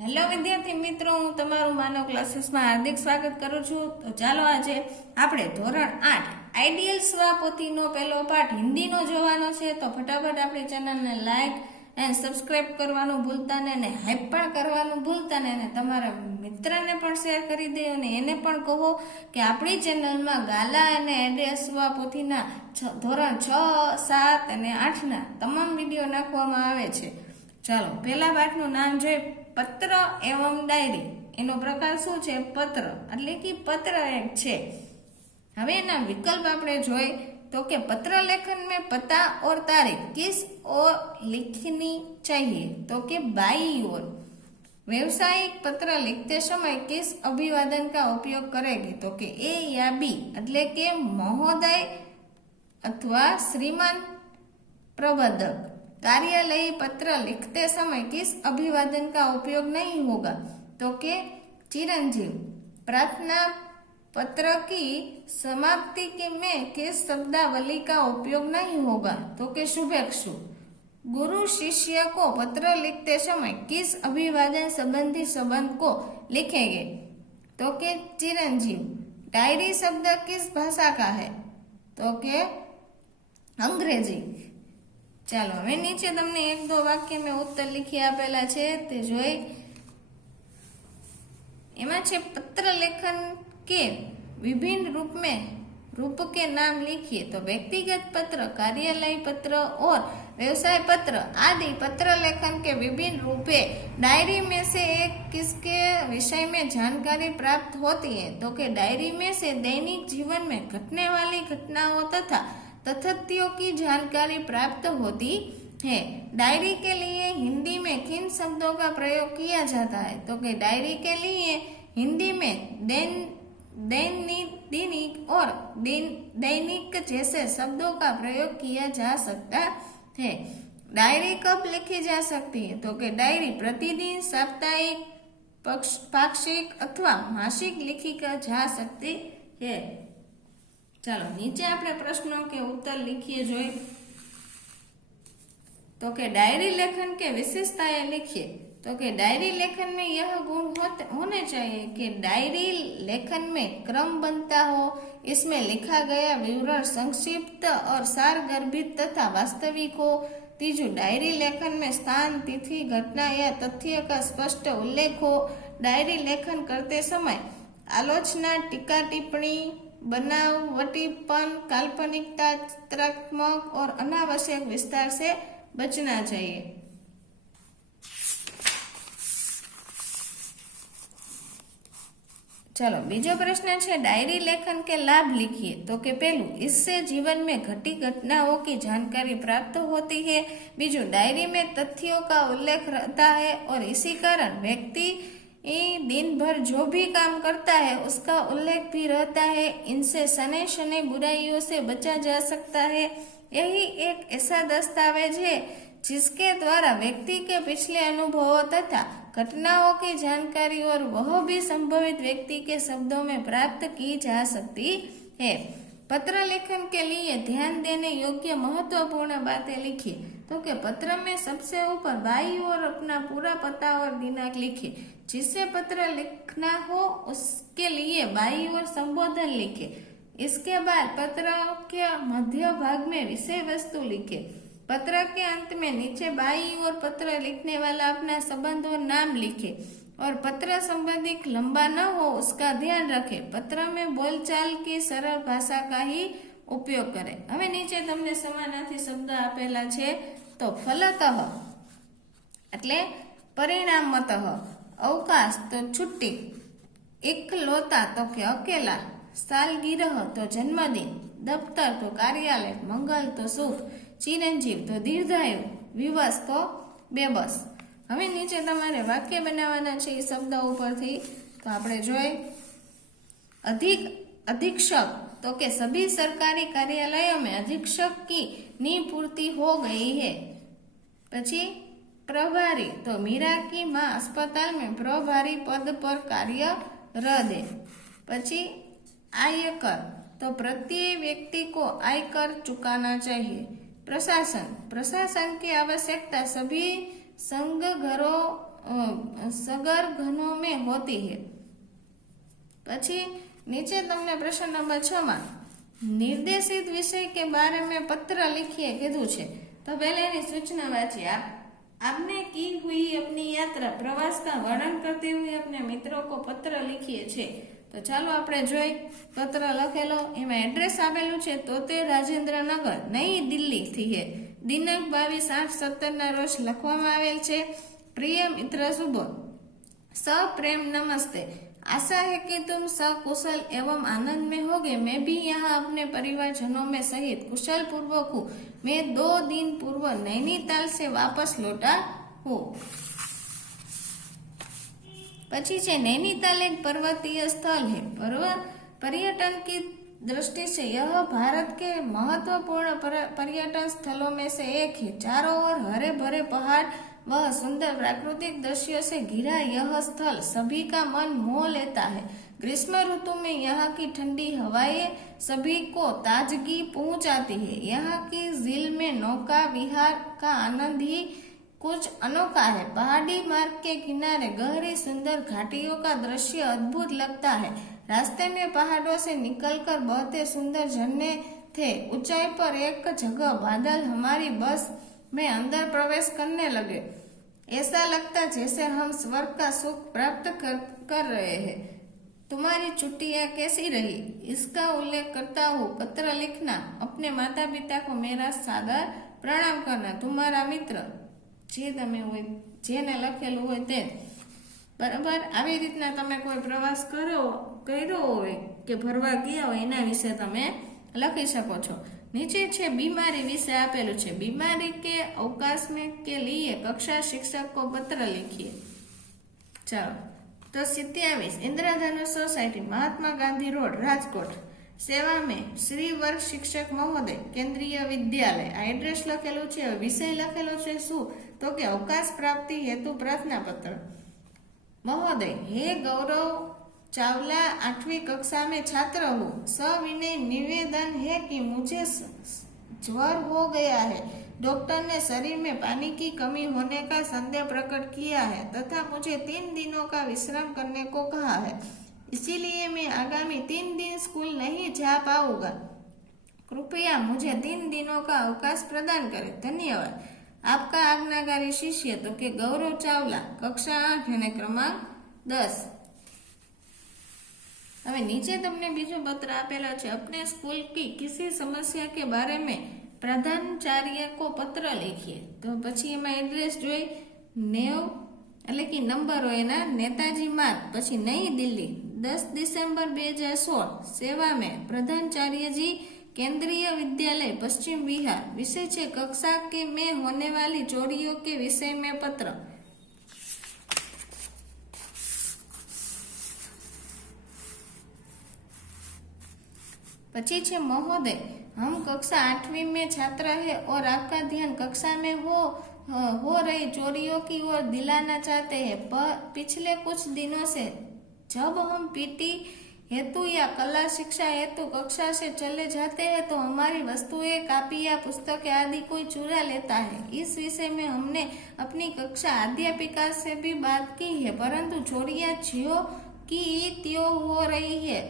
Hello વિદ્યાર્થી મિત્રો, હું તમારું માનવ ક્લાસીસમાં હાર્દિક સ્વાગત કરું છું. તો ચાલો આજે આપણે ધોરણ આઠ, આઈડિયલ સ્વાપોથીનો પહેલો પાઠ હિન્દીનો જોવાનો છે. તો ફટાફટ આપણી ચેનલને લાઈક એન્ડ સબસ્ક્રાઇબ કરવાનું ભૂલતા ને અને હાઈપ પણ કરવાનું ભૂલતા ને અને તમારા મિત્રને પણ શેર કરી દે અને એને પણ કહો કે આપણી ચેનલમાં ગાલા અને એડ્રેસ સ્વાપોથીના છ- ધોરણ છ, સાત અને આઠના તમામ વીડિયો નાખવામાં આવે છે. ચાલો, પહેલા પાઠનું નામ જોઈએ. પત્ર એવં ડાયરી એનો પ્રકાર શું છે પત્ર એટલે કે પત્ર એક છે હવે એના વિકલ્પ આપણે જોઈ તો કે पत्र लेखन में पता और तारीख किस ओर लिखनी चाहिए तो कि बाई ओर व्यवसायिक पत्र लिखते समय किस अभिवादन का उपयोग करेगी तो कि ए या बी એટલે કે મહોદય અથવા શ્રીમાન प्रबंधक कार्यालयी पत्र लिखते समय किस अभिवादन का उपयोग नहीं होगा? तो के चिरंजीव, प्रार्थना पत्र की समाप्ति के में किस शब्दावली का उपयोग नहीं होगा? तो के शुभेक्षु, गुरु शिष्य को पत्र लिखते समय किस अभिवादन संबंधी संबंध को लिखेंगे? तो के चिरंजीव, डायरी शब्द किस भाषा का है? तो के अंग्रेज़ी ચાલો હવે નીચે તમને એક દો વાક્ય મેં ઉત્તર લીખી આપેલા છે તે જોઈ એમાં છે पत्र लेखन के विभिन्न रूप में रूप के नाम लिखिए तो व्यक्तिगत पत्र कार्यालय पत्र और व्यवसाय पत्र आदि पत्र लेखन के विभिन्न रूपे डायरी में से एक किसके विषय में जानकारी प्राप्त होती है तो कि डायरी में से दैनिक जीवन में घटने वाली घटनाओं तथा तथ्यों की जानकारी प्राप्त होती है। डायरी के लिए हिंदी में किन शब्दों का प्रयोग किया जाता है? तो कि डायरी के लिए हिंदी में दैन दैनिक और दैनिक जैसे शब्दों का प्रयोग किया जा सकता है। डायरी कब लिखी जा सकती है? तो कि डायरी प्रतिदिन, साप्ताहिक, पक्ष- पाक्षिक अथवा मासिक लिखी जा सकती है। चलो नीचे આપણે પ્રશ્નો કે ઉત્તર लिखिए જોઈ तो कि डायरी लेखन के विशेषताएं लिखिए तो कि डायरी लेखन में यह गुण होते होने चाहिए कि डायरी लेखन में क्रम बनता हो इसमें लिखा गया विवरण संक्षिप्त और सार गर्भित तथा वास्तविक हो तीजू डायरी लेखन में स्थान तिथि घटना या तथ्य का स्पष्ट उल्लेख हो डायरी लेखन करते समय आलोचना टीका टिप्पणी बनावटीपन काल्पनिकता चित्रात्मक और अनावश्यक विस्तार से बचना चाहिए चलो बीजो प्रश्न है डायरी लेखन के लाभ लिखिए तो के पहलू इससे जीवन में घटी घटनाओं की जानकारी प्राप्त होती है बीजू डायरी में तथ्यों का उल्लेख रहता है और इसी कारण व्यक्ति ये दिन भर जो भी काम करता है, उसका उल्लेख भी रहता है। इनसे सने शने बुराइयों से बचा जा सकता है। यही एक ऐसा दस्तावेज़ है, जिसके द्वारा व्यक्ति के पिछले अनुभवों तथा घटनाओं की जानकारी और वह भी संभवित व्यक्ति के शब्दों में प्राप्त की जा सकती है। पत्र लेखन के लिए ध्यान देने योग्य महत्वपूर्ण बातें लिखिए। तो कि पत्र में सबसे ऊपर बाई और अपना पूरा पता और दिनांक लिखिए जिससे पत्र लिखना हो, उसके लिए बाई और संबोधन लिखे। इसके बाद पत्र के मध्य भाग में विषय वस्तु लिखे। पत्र के अंत में नीचे बाई और पत्र लिखने वाला अपना संबंध और नाम लिखे। और पत्र संबंधित लंबा न हो, उसका ध्यान रखे। पत्र में बोलचाल की सरल भाषा का ही ઉપયોગ કરે. હવે નીચે તમને સમાનાર્થી શબ્દ આપેલા છે, તો ફલતઃ. એટલે પરિણામતઃ. અવકાશ તો છુટ્ટી. એકલોતા તો કે અકેલા. સાલગીરહ તો જન્મદિન. દફતર તો કાર્યાલય. મંગલ તો સુખ. ચિરંજીવ તો દીર્ઘાયુ. વિવસ તો બેબસ. હવે નીચે તમારે વાક્ય બનાવવાના છે એ શબ્દ ઉપરથી. તો આપણે જોઈએ. અધિક અધિક્ષક तो के सभी सरकारी कार्यालयों में अधीक्षक की निपूर्ति हो गई है। पची प्रभारी तो मीरा की माँ अस्पताल में प्रभारी पद पर कार्यरत है पची आयकर तो प्रत्येक व्यक्ति को आयकर चुकाना चाहिए। प्रशासन प्रशासन की आवश्यकता सभी संघ घरों सगर घनों में होती है। पची નીચે તમને પ્રશ્ન નંબર છ માં નિર્દેશિત વિષય કે બારે में પત્ર लिखिए કીધું છે તો પહેલા એની સૂચના વાંચીએ આપ आपने की हुई अपनी यात्रा प्रवास का वर्णन करते हुए अपने मित्रों को पत्र लिखिए છે તો ચાલો આપણે જોઈ પત્ર લખેલો એમાં એડ્રેસ આપેલું છે તોતેર રાજેન્દ્રનગર નઈ દિલ્હી થી હે દિનાંક બાવીસ આઠ સત્તર ના રોજ લખવામાં આવેલ છે પ્રિય મિત્ર શુભ सप्रेम नमस्ते आशा है कि तुम सकुशल एवं आनंद में होगे मैं भी यहाँ अपने परिवारजनों में सहित कुशल पूर्वक हूँ मैं दो दिन पूर्व नैनीताल से वापस लौटा हूँ પછી છે नैनीताल एक पर्वतीय स्थल है पर्वत पर्यटन की दृष्टि से यह भारत के महत्वपूर्ण पर- पर्यटन स्थलों में से एक है चारों ओर हरे भरे पहाड़ वह सुंदर प्राकृतिक दृश्यों से घिरा यह स्थल सभी का मन मोह लेता है। ग्रीष्म ऋतु में यहाँ की ठंडी हवाएँ सभी को ताजगी पहुंचाती है। यहाँ की झील में नौका विहार का आनंद ही कुछ अनोखा है। पहाड़ी मार्ग के किनारे गहरी सुंदर घाटियों का दृश्य अद्भुत लगता है। रास्ते में पहाड़ों से निकलकर बहते सुंदर झरने थे। ऊंचाई पर एक जगह बादल, हमारी बस में अंदर प्रवेश करने लगे ऐसा लगता जैसे हम स्वर्ग का सुख प्राप्त कर, कर रहे हैं तुम्हारी छुट्टियां कैसी रही इसका उल्लेख करता हूँ पत्र लिखना अपने माता पिता को मेरा सादर प्रणाम करना तुम्हारा मित्र જે તમે હોય જેને લખેલું હોય તે બરાબર આવી રીતના તમે કોઈ પ્રવાસ કરો કર્યો હોય કે ફરવા ગયા હોય એના વિશે તમે લખી શકો છો નીચે છે, બીમારી વિશે આપેલું છે. બીમારી કે અવકાશ મેં કે લીએ, કક્ષા શિક્ષકો પત્ર લખીએ. ચાલો, તો સિત્યાવીસ ઇન્દ્રધનુષ સોસાયટી, મહાત્મા ગાંધી રોડ, રાજકોટ. સેવા મેં શ્રી વર્ગ શિક્ષક મહોદય, કેન્દ્રીય વિદ્યાલય. આ એડ્રેસ લખેલું છે વિષય લખેલો છે, શું? તો કે અવકાશ પ્રાપ્તિ હેતુ પ્રાર્થના પત્ર મહોદય, હે ગૌરવ चावला आठवीं कक्षा में छात्र हूँ सविनय निवेदन है कि मुझे स- ज्वर हो गया है डॉक्टर ने शरीर में पानी की कमी होने का संदेह प्रकट किया है तथा मुझे तीन दिनों का विश्राम करने को कहा है इसीलिए मैं आगामी तीन दिन स्कूल नहीं जा पाऊंगा कृपया मुझे तीन दिनों का अवकाश प्रदान करें धन्यवाद आपका आज्ञाकारी शिष्य तो के गौरव चावला कक्षा आठ અને ક્રમાંક દસ હવે નીચે તમને બીજો પત્ર આપેલો છે अपने स्कूल की किसी समस्या के बारे में प्रधानाचार्य को पत्र लिखिए તો પછી એમાં એડ્રેસ જોઈ નેવ એટલે કે નંબર હોય એના નેતાજી માર્ગ પછી નઈ દિલ્હી દસ ડિસેમ્બર બે હજાર સોળ સેવા में प्रधानाचार्य जी केंद्रीय विद्यालय पश्चिम बिहार विषय છે कक्षा के में होने वाली चोरियों के विषय में पत्र પછી છે महोदय हम कक्षा आठवीं में छात्र है और आपका ध्यान कक्षा में हो हो रही चोरियों की ओर दिलाना चाहते हैं पर पिछले कुछ दिनों से जब हम पीटी हेतु या कला शिक्षा हेतु कक्षा से चले जाते हैं तो हमारी वस्तुएं कापी या पुस्तकें आदि कोई चुरा लेता है इस विषय में हमने अपनी कक्षा अध्यापिका से भी बात की है परंतु चोरियां ज्यो की त्यों हो रही है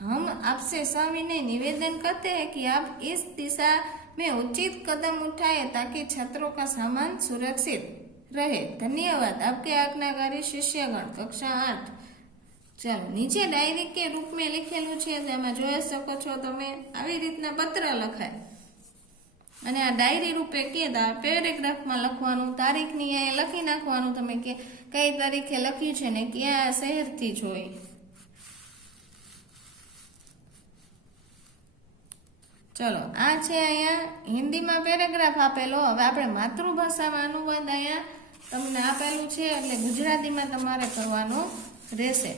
हम आपसे सविनय निवेदन करते हैं कि आप इस दिशा में उचित कदम उठाएं ताकि छात्रों का सामान सुरक्षित रहे धन्यवाद आपके आज्ञाकारी शिष्यगण कक्षा आठ ચાલો નીચે ડાયરી કે રૂપ મેં લખેલું છે તેમાં જોઈ શકો છો તમે આવી રીતના પત્ર લખાય અને આ ડાયરી રૂપે કે તો આ પેરેગ્રાફમાં લખવાનું તારીખની અહીંયા લખી નાખવાનું તમે કે કઈ તારીખે લખ્યું છે ને ક્યાં શહેરથી જોઈ ચલો. આ છે અહીંયા હિન્દીમાં પેરેગ્રાફ આપેલો. હવે આપણે માતૃભાષામાં અનુવાદ અહીંયા તમને આપેલું છે, એટલે ગુજરાતીમાં તમારે કરવાનું રહેશે.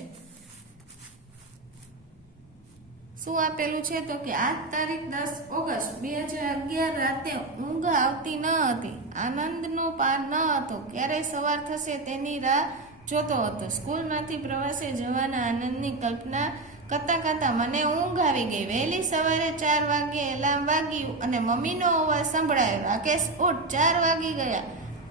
શું આપેલું છે તો કે આજ તારીખ દસ ઓગસ્ટ બે હજાર અગિયાર રાતે ઊંઘ આવતી ન હતી. આનંદનો પાર ન હતો. ક્યારેય સવાર થશે તેની રાહ જોતો હતો. સ્કૂલમાંથી પ્રવાસે જવાના આનંદની કલ્પના કરતા કરતાં મને ઊંઘ આવી ગઈ. વહેલી સવારે ચાર વાગે એલાર્મ વાગ્યું અને મમ્મીનો અવાજ સંભળાયો. રાકેશ, ઉઠ, ચાર વાગી ગયા.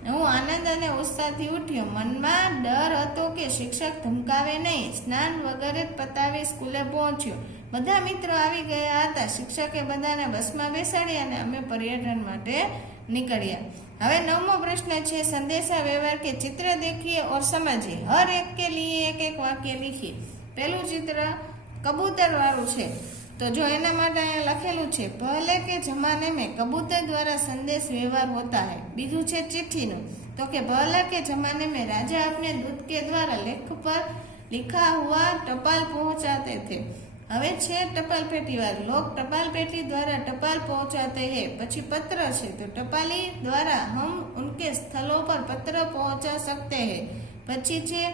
હું આનંદ અને ઉત્સાહથી ઉઠ્યો. મનમાં ડર હતો કે શિક્ષક ધમકાવે નહીં. સ્નાન વગેરે પતાવી સ્કૂલે પહોંચ્યો. બધા મિત્રો આવી ગયા હતા. શિક્ષકે બધાને બસમાં બેસાડી અને અમે પર્યટન માટે નીકળ્યા. હવે નવમો પ્રશ્ન છે સંદેશા વ્યવહાર કે ચિત્ર દેખીએ ઓર સમજીએ? હર એક કે લીએ એક એક વાક્ય લીખીએ. પહેલું ચિત્ર कबूतर वालू है तो जो एना लखेलू पहले के जमाने में कबूतर द्वारा संदेश व्यवहार होता है बीजू है चिट्ठी न तो के पहले के जमाने में राजा अपने दूत के द्वारा लेख पर लिखा हुआ टपाल पहुंचाते थे हम छे टपाल पेटी वाले लोग टपाल पेटी द्वारा टपाल पहुंचाते हैं पची पत्र से तो टपाली द्वारा हम उनके स्थलों पर पत्र पहुँचा सकते हैं पची छे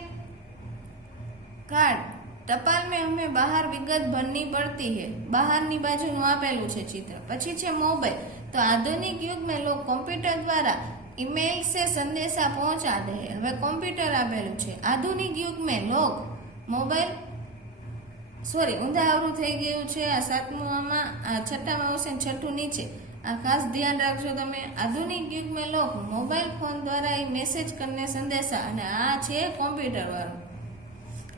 कार्ड ટપાલ મેં હમે બહાર વિગત ભરની પડતી હે. બહારની બાજુનું આપેલું છે ચિત્ર. પછી છે મોબાઈલ. તો આધુનિક યુગમાં લોક કોમ્પ્યુટર દ્વારા ઈમેલ સે સંદેશા પહોંચા દે હવે કોમ્પ્યુટર આપેલું છે. આધુનિક યુગમાં લોક મોબાઈલ સોરી ઊંધા થઈ ગયું છે. આ સાતમું આમાં, આ છઠ્ઠામાં આવશે છઠ્ઠું નીચે. આ ખાસ ધ્યાન રાખજો તમે. આધુનિક યુગમાં લોક મોબાઈલ ફોન દ્વારા એ મેસેજ કરીને સંદેશા. અને આ છે કોમ્પ્યુટર વાળું.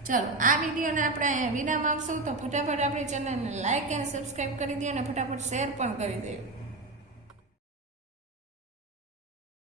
ચાલો, આ વિડીયોને આપણે અહીંયા વિરામ આપશું. તો ફટાફટ આપણી ચેનલને લાઇક અને સબસ્ક્રાઈબ કરી દો અને ફટાફટ શેર પણ કરી દો